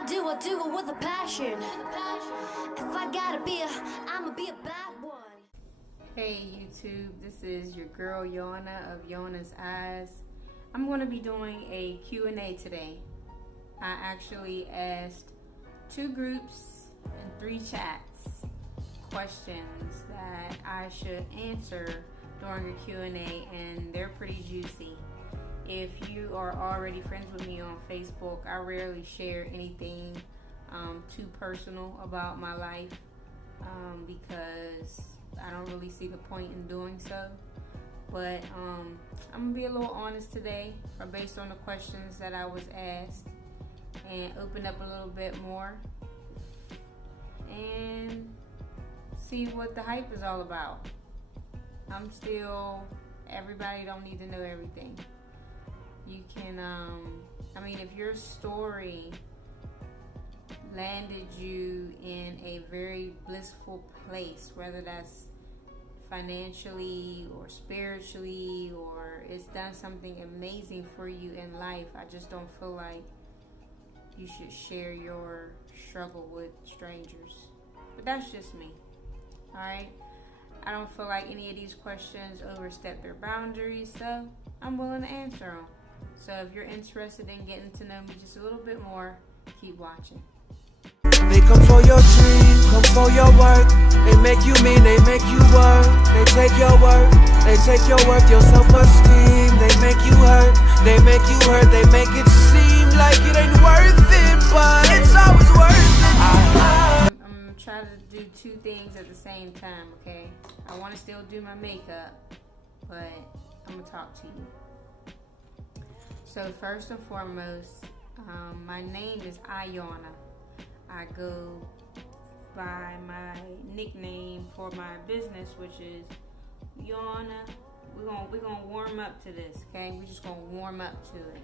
I do it with a passion. If I gotta be I'ma be a bad one. Hey YouTube, this is your girl Yana of Yana's Eyes. I'm going to be doing a Q&A today. I actually asked 2 groups and 3 chats questions that I should answer during a Q&A, and they're pretty juicy. If you are already friends with me on Facebook, I rarely share anything too personal about my life because I don't really see the point in doing so. But I'm gonna be a little honest today, based on the questions that I was asked, and open up a little bit more and see what the hype is all about. Everybody don't need to know everything. You can, if your story landed you in a very blissful place, whether that's financially or spiritually, or it's done something amazing for you in life, I just don't feel like you should share your struggle with strangers. But that's just me. Alright? I don't feel like any of these questions overstep their boundaries, so I'm willing to answer them. So if you're interested in getting to know me just a little bit more, keep watching. They come for your dream, come for your work. They make you mean, they make you work. They take your work, they take your work, your self-esteem. They make you hurt, they make you hurt. They make it seem like it ain't worth it, but it's always worth it. I'm trying to do 2 things at the same time, okay? I want to still do my makeup, but I'm going to talk to you. So first and foremost, my name is Yana. I go by my nickname for my business, which is Yana. We're gonna warm up to this, okay? We're just gonna warm up to it.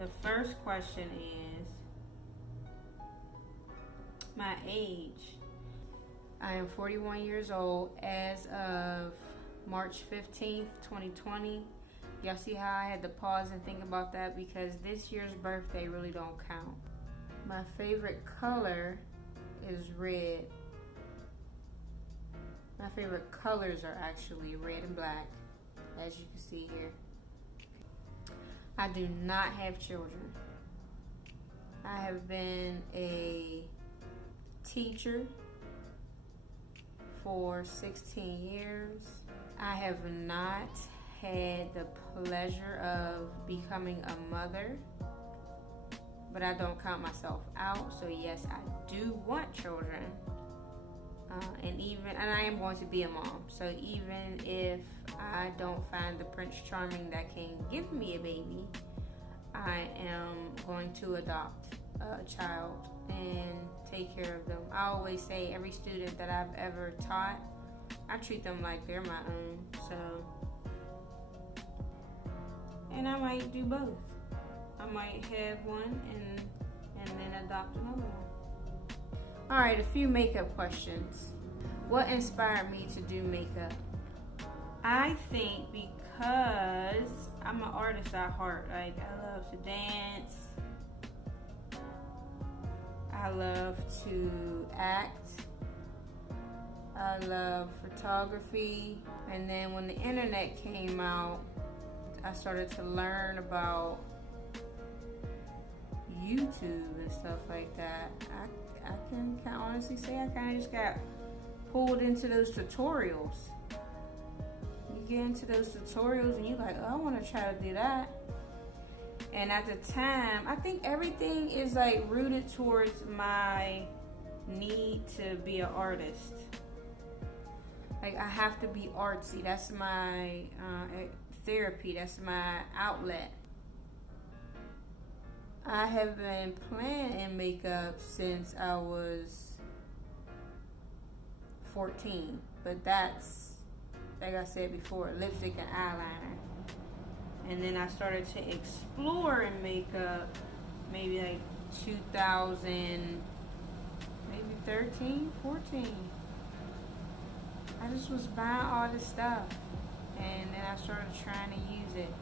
The first question is my age. I am 41 years old as of March 15th, 2020. Y'all see how I had to pause and think about that because this year's birthday really don't count. My favorite color is red. My favorite colors are actually red and black, as you can see here. I do not have children. I have been a teacher for 16 years. I have not had the pleasure of becoming a mother, but I don't count myself out. So yes, I do want children, and I am going to be a mom. So even if I don't find the Prince Charming that can give me a baby, I am going to adopt a child and take care of them. I always say every student that I've ever taught, I treat them like they're my own. And I might do both. I might have one and then adopt another one. Alright, a few makeup questions. What inspired me to do makeup? I think because I'm an artist at heart. Like, I love to dance. I love to act. I love photography. And then when the internet came out, I started to learn about YouTube and stuff like that. I can honestly say I kind of just got pulled into those tutorials. You get into those tutorials and you're like, oh, I want to try to do that. And at the time, I think everything is like rooted towards my need to be an artist. Like, I have to be artsy. That's my therapy. That's my outlet. I have been playing in makeup since I was 14, but that's, like I said before, lipstick and eyeliner. And then I started to explore in makeup maybe like 2013, 14. I just was buying all this stuff, and then I started trying to use it.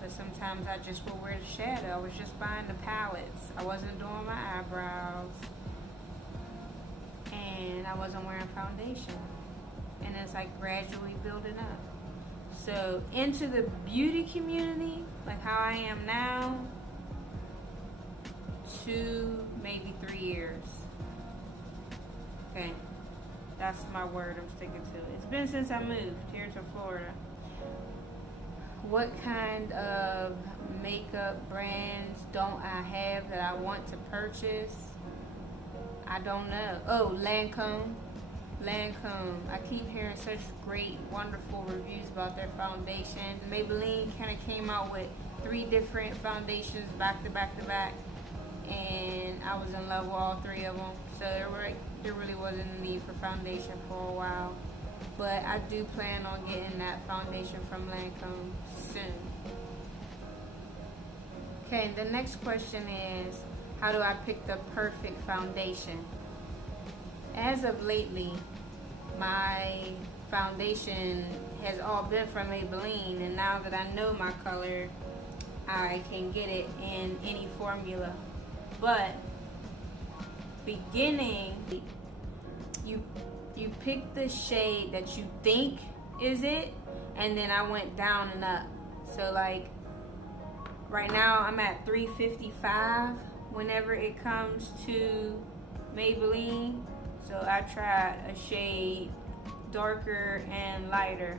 but sometimes I just would wear the shadow. I was just buying the palettes. I wasn't doing my eyebrows, and I wasn't wearing foundation. And it's like gradually building up. So into the beauty community, like how I am now, 2, maybe 3 years. Okay, that's my word I'm sticking to. It's been since I moved here to Florida. What kind of makeup brands don't I have that I want to purchase? I don't know. Oh, Lancome. I keep hearing such great, wonderful reviews about their foundation. Maybelline kind of came out with 3 different foundations back to back to back, and I was in love with all 3 of them. So there really wasn't a need for foundation for a while. But I do plan on getting that foundation from Lancome soon. Okay, the next question is, how do I pick the perfect foundation? As of lately, my foundation has all been from Maybelline, and now that I know my color, I can get it in any formula. But beginning, you pick the shade that you think is it, and then I went down and up. So like right now I'm at 355 whenever it comes to Maybelline. So I tried a shade darker and lighter.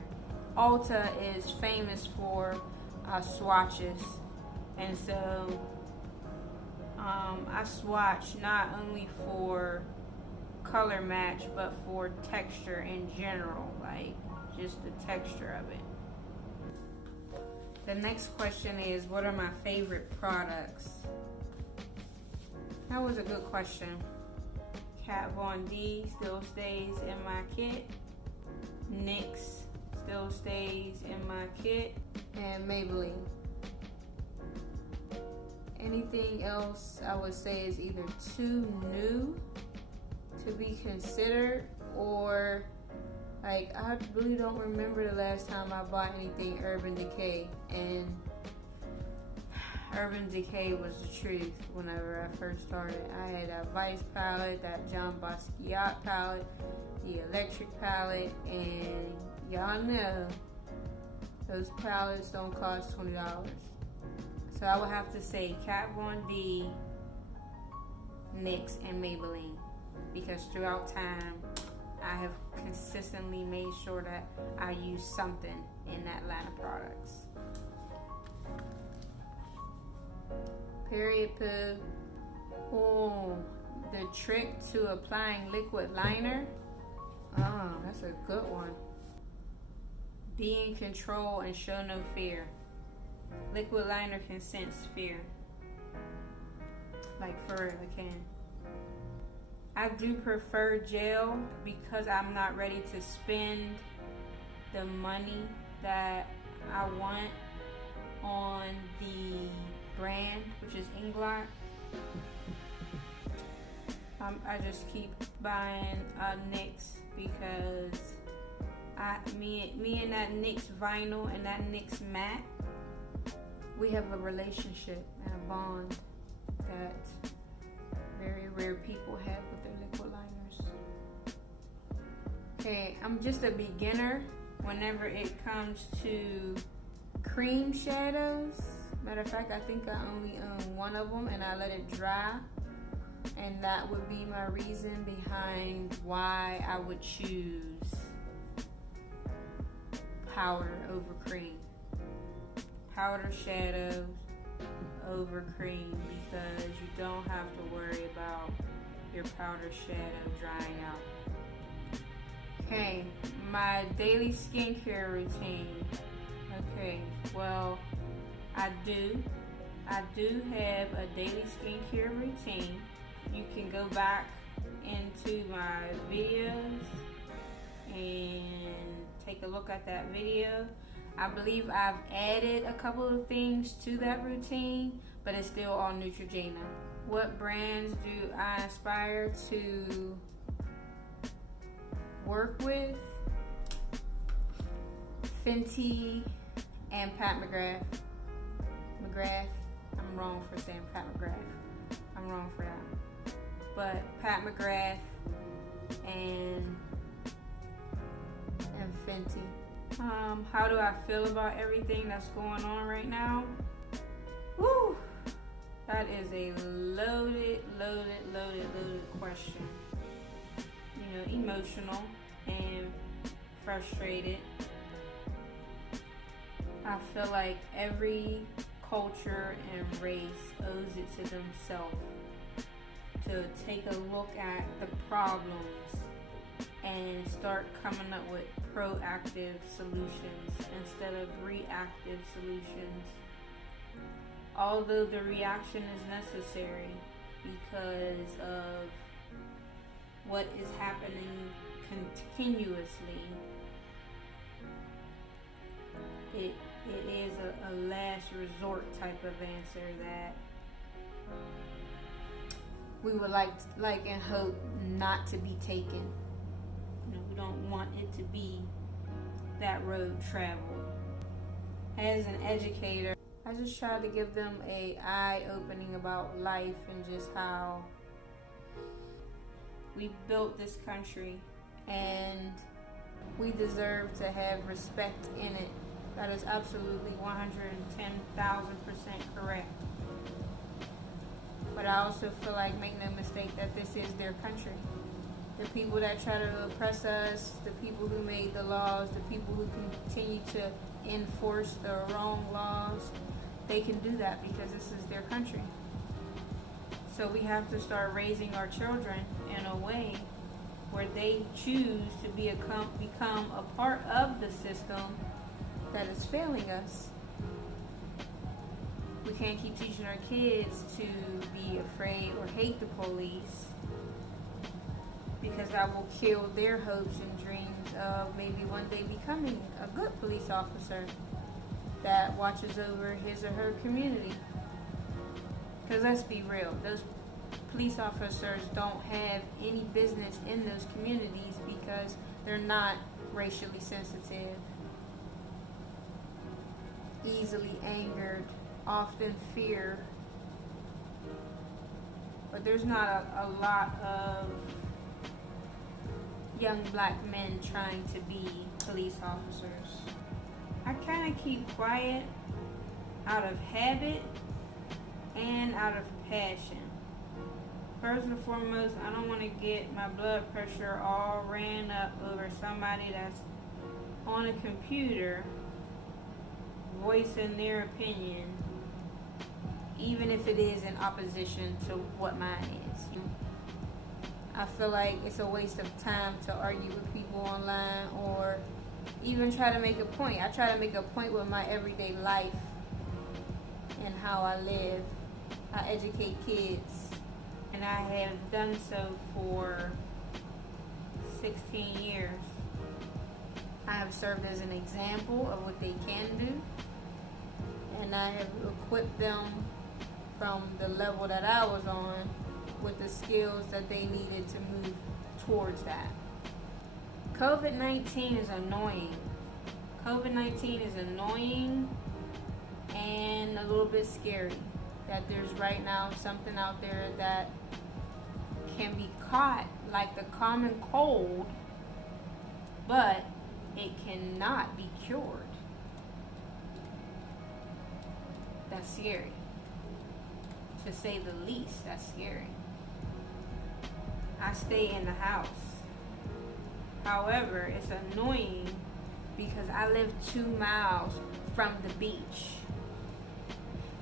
Ulta is famous for swatches, and so I swatch not only for color match but for texture in general, like just the texture of it. The next question is, what are my favorite products? That was a good question. Kat Von D still stays in my kit. NYX still stays in my kit. And Maybelline. Anything else I would say is either too new to be considered, or like I really don't remember the last time I bought anything Urban Decay, and Urban Decay was the truth whenever I first started. I had that Vice palette, that John Basquiat palette, the Electric palette, and y'all know those palettes don't cost $20. So I would have to say Kat Von D, NYX, and Maybelline, because throughout time I have consistently made sure that I use something in that line of products. Period Poo. Oh, the trick to applying liquid liner. Oh, that's a good one. Be in control and show no fear. Liquid liner can sense fear. Like for real, it can. I do prefer gel because I'm not ready to spend the money that I want on the brand, which is Inglot. I just keep buying NYX because me and that NYX vinyl and that NYX matte, we have a relationship and a bond that very rare people have with their liquid liners. Okay, I'm just a beginner whenever it comes to cream shadows. Matter of fact, I think I only own one of them and I let it dry. And that would be my reason behind why I would choose powder over cream. Powder shadows over cream, because you don't have to worry about your powder shadow drying out. Okay, my daily skincare routine. Okay, well, I do have a daily skincare routine. You can go back into my videos and take a look at that video. I believe I've added a couple of things to that routine, but it's still all Neutrogena. What brands do I aspire to work with? Fenty and Pat McGrath. McGrath. I'm wrong for saying Pat McGrath. I'm wrong for that. But Pat McGrath and Fenty. How do I feel about everything that's going on right now? Woo! That is a loaded question. You know, emotional and frustrated. I feel like every culture and race owes it to themselves to take a look at the problems and start coming up with proactive solutions instead of reactive solutions. Although the reaction is necessary because of what is happening continuously, it is a last resort type of answer that we would like and hope not to be taken. You know, we don't want it to be that road traveled. As an educator, I just try to give them a eye-opening about life and just how we built this country and we deserve to have respect in it. That is absolutely 110,000% correct. But I also feel like, make no mistake, that this is their country. The people that try to oppress us, the people who made the laws, the people who continue to enforce the wrong laws, they can do that because this is their country. So we have to start raising our children in a way where they choose to become a part of the system that is failing us. We can't keep teaching our kids to be afraid or hate the police, because that will kill their hopes and dreams of maybe one day becoming a good police officer that watches over his or her community. Because let's be real, those police officers don't have any business in those communities because they're not racially sensitive, easily angered, often fear. But there's not a lot of young black men trying to be police officers. I kind of keep quiet out of habit and out of passion. First and foremost, I don't want to get my blood pressure all ran up over somebody that's on a computer voicing their opinion, even if it is in opposition to what mine is. I feel like it's a waste of time to argue with people online or even try to make a point. I try to make a point with my everyday life and how I live. I educate kids, and I have done so for 16 years. I have served as an example of what they can do, and I have equipped them from the level that I was on with the skills that they needed to move towards that. COVID-19 is annoying. COVID-19 is annoying and a little bit scary. That there's right now something out there that can be caught like the common cold, but it cannot be cured. That's scary. To say the least, that's scary. I stay in the house. However, it's annoying because I live 2 miles from the beach.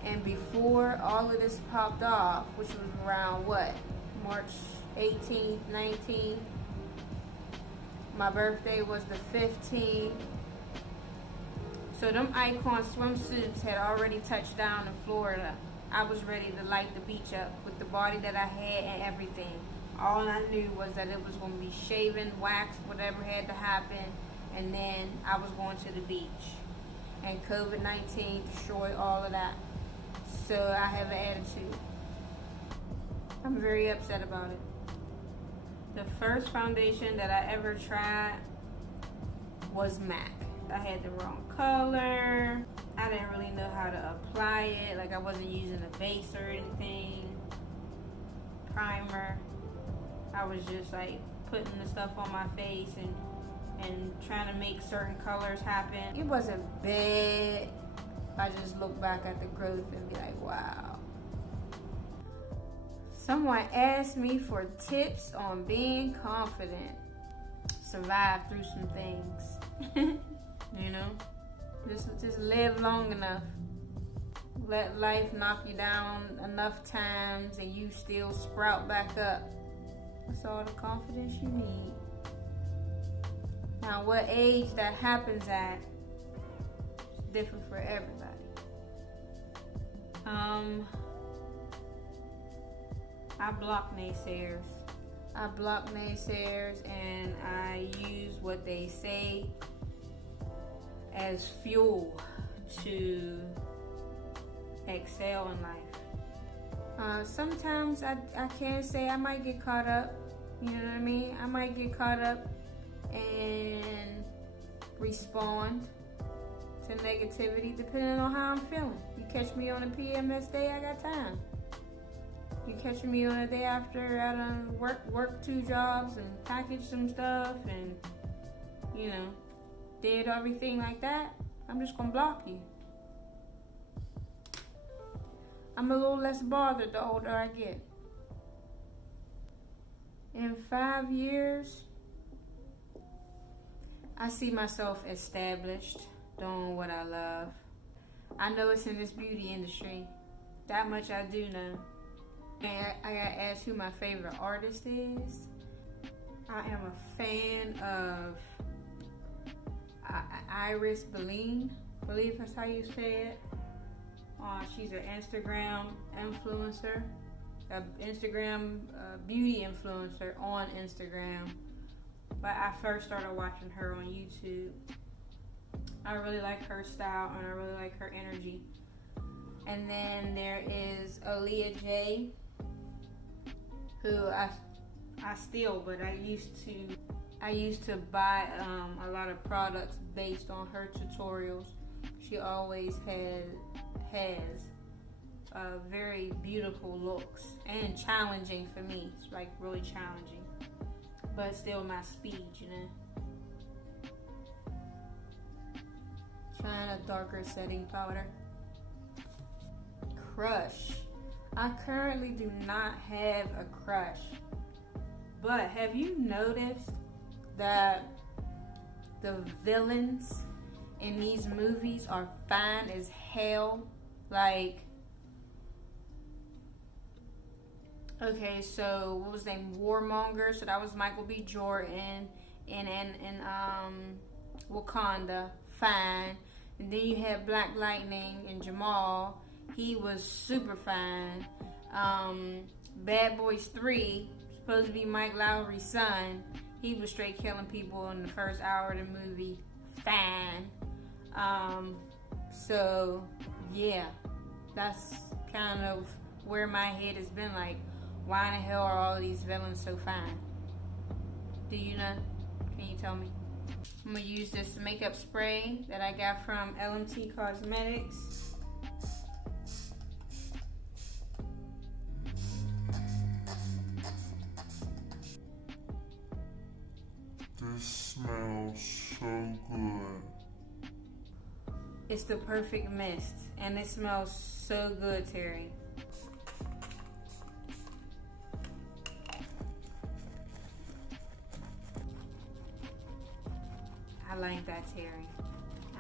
And before all of this popped off, which was around March 18th, 19th, my birthday was the 15th. So them Icon swimsuits had already touched down in Florida. I was ready to light the beach up with the body that I had and everything. All I knew was that it was going to be shaven, waxed, whatever had to happen, and then I was going to the beach. And COVID-19 destroyed all of that. So I have an attitude. I'm very upset about it. The first foundation that I ever tried was MAC. I had the wrong color. I didn't really know how to apply it. Like I wasn't using a base or anything, primer. I was just like putting the stuff on my face and trying to make certain colors happen. It wasn't bad. I just look back at the growth and be like, wow. Someone asked me for tips on being confident. Survive through some things. You know? Just live long enough. Let life knock you down enough times and you still sprout back up. That's all the confidence you need. Now, what age that happens at is different for everybody. I block naysayers. And I use what they say as fuel to excel in life. Sometimes I can say I might get caught up. You know what I mean? I might get caught up and respond to negativity depending on how I'm feeling. You catch me on a PMS day, I got time. You catch me on a day after I done work 2 jobs and package some stuff and, you know, did everything like that, I'm just gonna block you. I'm a little less bothered the older I get. In 5 years, I see myself established, doing what I love. I know it's in this beauty industry. That much I do know. And I got asked who my favorite artist is. I am a fan of Iris Beline. I believe that's how you say it. She's an Instagram influencer, an Instagram beauty influencer on Instagram. But I first started watching her on YouTube. I really like her style and I really like her energy. And then there is Aaliyah J, who I used to buy a lot of products based on her tutorials. She always has very beautiful looks and challenging for me. It's like really challenging, but still my speed, you know. Trying a darker setting powder. Crush. I currently do not have a crush, but have you noticed that the villains in these movies are fine as hell? Like, okay, so what was his name? Warmonger. So that was Michael B. Jordan in Wakanda. Fine. And then you had Black Lightning and Jamal. He was super fine. Bad Boys 3, supposed to be Mike Lowry's son. He was straight killing people in the first hour of the movie. Fine. So yeah, that's kind of where my head has been. Like, why in the hell are all of these villains so fine? Do you know? Can you tell me? I'm gonna use this makeup spray that I got from LMT Cosmetics. This smells so good. It's the perfect mist, and it smells so good, Terry. I like that, Terry.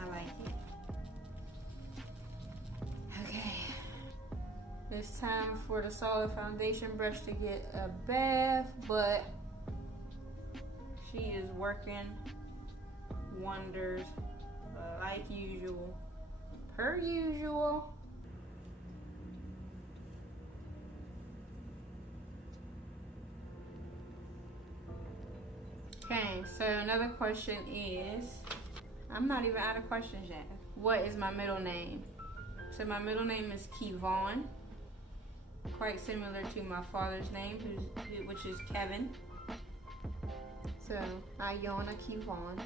I like it. Okay. It's time for the solid foundation brush to get a bath, but she is working wonders like usual. Per usual. Okay, so another question is, I'm not even out of questions yet. What is my middle name? So my middle name is Kevon, quite similar to my father's name, which is Kevin. So I Yana Kevon.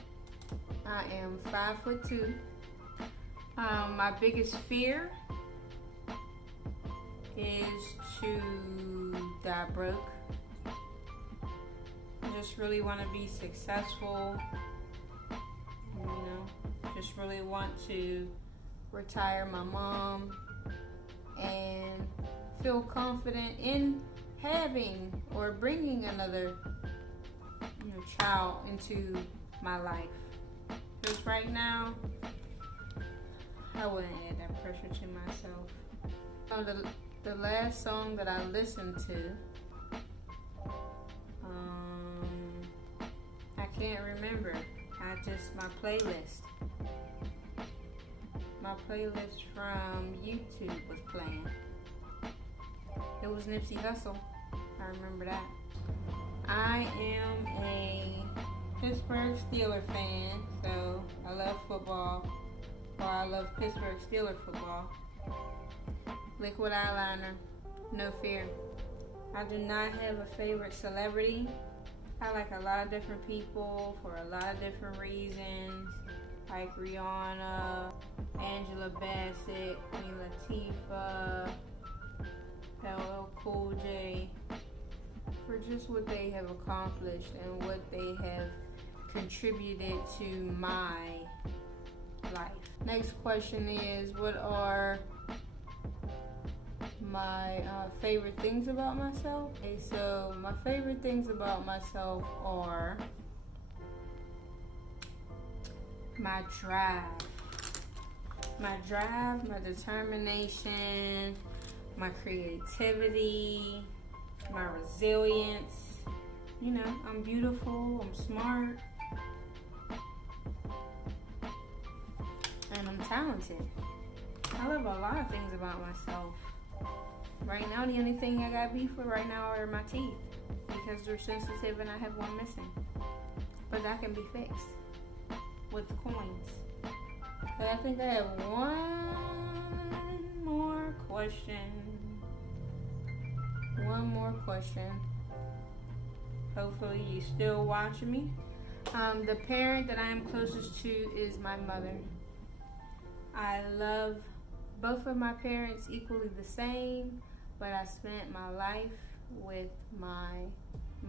I am 5'2", My biggest fear is to die broke. I just really want to be successful, you know, just really want to retire my mom and feel confident in having or bringing another, you know, child into my life. Because right now, I wouldn't add that pressure to myself. The last song that I listened to, I can't remember. My playlist. My playlist from YouTube was playing. It was Nipsey Hussle. I remember that. I am a Pittsburgh Steelers fan, so I love football. Or I love Pittsburgh Steelers football. Liquid eyeliner, no fear. I do not have a favorite celebrity. I like a lot of different people for a lot of different reasons. Like Rihanna, Angela Bassett, Queen Latifah, LL Cool J, for just what they have accomplished and what they have contributed to my life. Next question is, what are my favorite things about myself? Okay, so my favorite things about myself are my drive, my determination, my creativity, my resilience. You know, I'm beautiful, I'm smart, and I'm talented. I love a lot of things about myself. Right now, the only thing I got beef with right now are my teeth, because they're sensitive and I have one missing. But that can be fixed with coins. Okay, I think I have one more question. One more question. Hopefully you still watching me. The parent that I am closest to is my mother. I love both of my parents equally the same, but I spent my life with my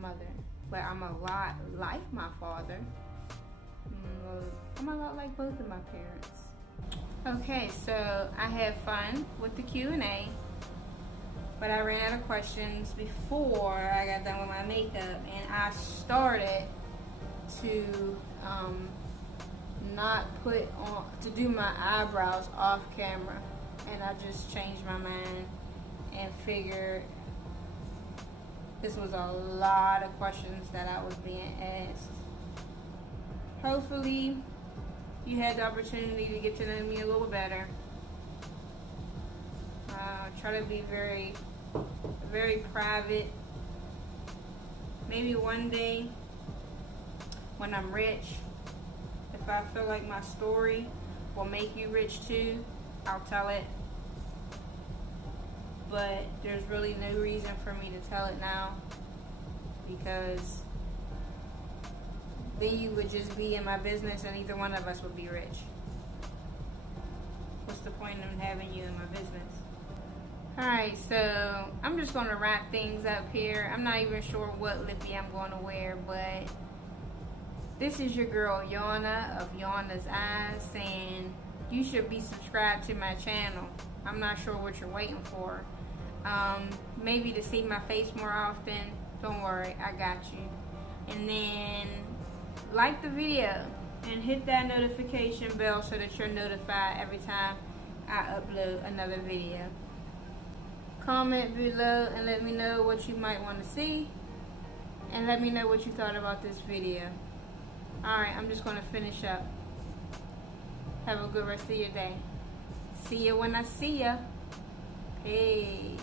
mother. But I'm a lot like my father. I'm a lot like both of my parents. Okay, so I had fun with the Q&A, but I ran out of questions before I got done with my makeup, and I started to not put on, to do my eyebrows off camera, and I just changed my mind and figured this was a lot of questions that I was being asked. Hopefully you had the opportunity to get to know me a little better. Try to be very, very private. Maybe one day when I'm rich, if I feel like my story will make you rich too, I'll tell it. But there's really no reason for me to tell it now, because then you would just be in my business and either one of us would be rich. What's the point of having you in my business? Alright, so I'm just going to wrap things up here. I'm not even sure what lippy I'm going to wear, but this is your girl Yana of Yana's Eyes saying you should be subscribed to my channel. I'm not sure what you're waiting for. Maybe to see my face more often. Don't worry, I got you. And then like the video and hit that notification bell so that you're notified every time I upload another video. Comment below and let me know what you might want to see, and let me know what you thought about this video. Alright, I'm just going to finish up. Have a good rest of your day. See you when I see ya. Peace.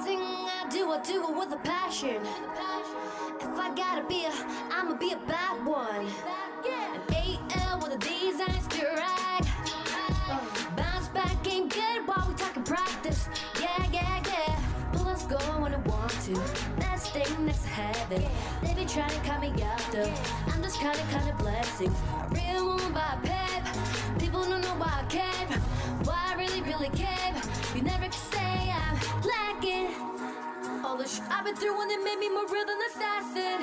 Everything I do it with a passion. If I gotta be I'ma be a bad one. An AL with a design still right. Bounce back game good while we talking practice. Yeah, yeah, yeah. But let's go when I want to. Let's stay next to heaven. They be trying to cut me out though. I'm just kinda blessings. A real woman by a pep. People don't know why I care. Why I really care. You never can say I'm lacking. All the shit I've been through and it made me more real than assassin.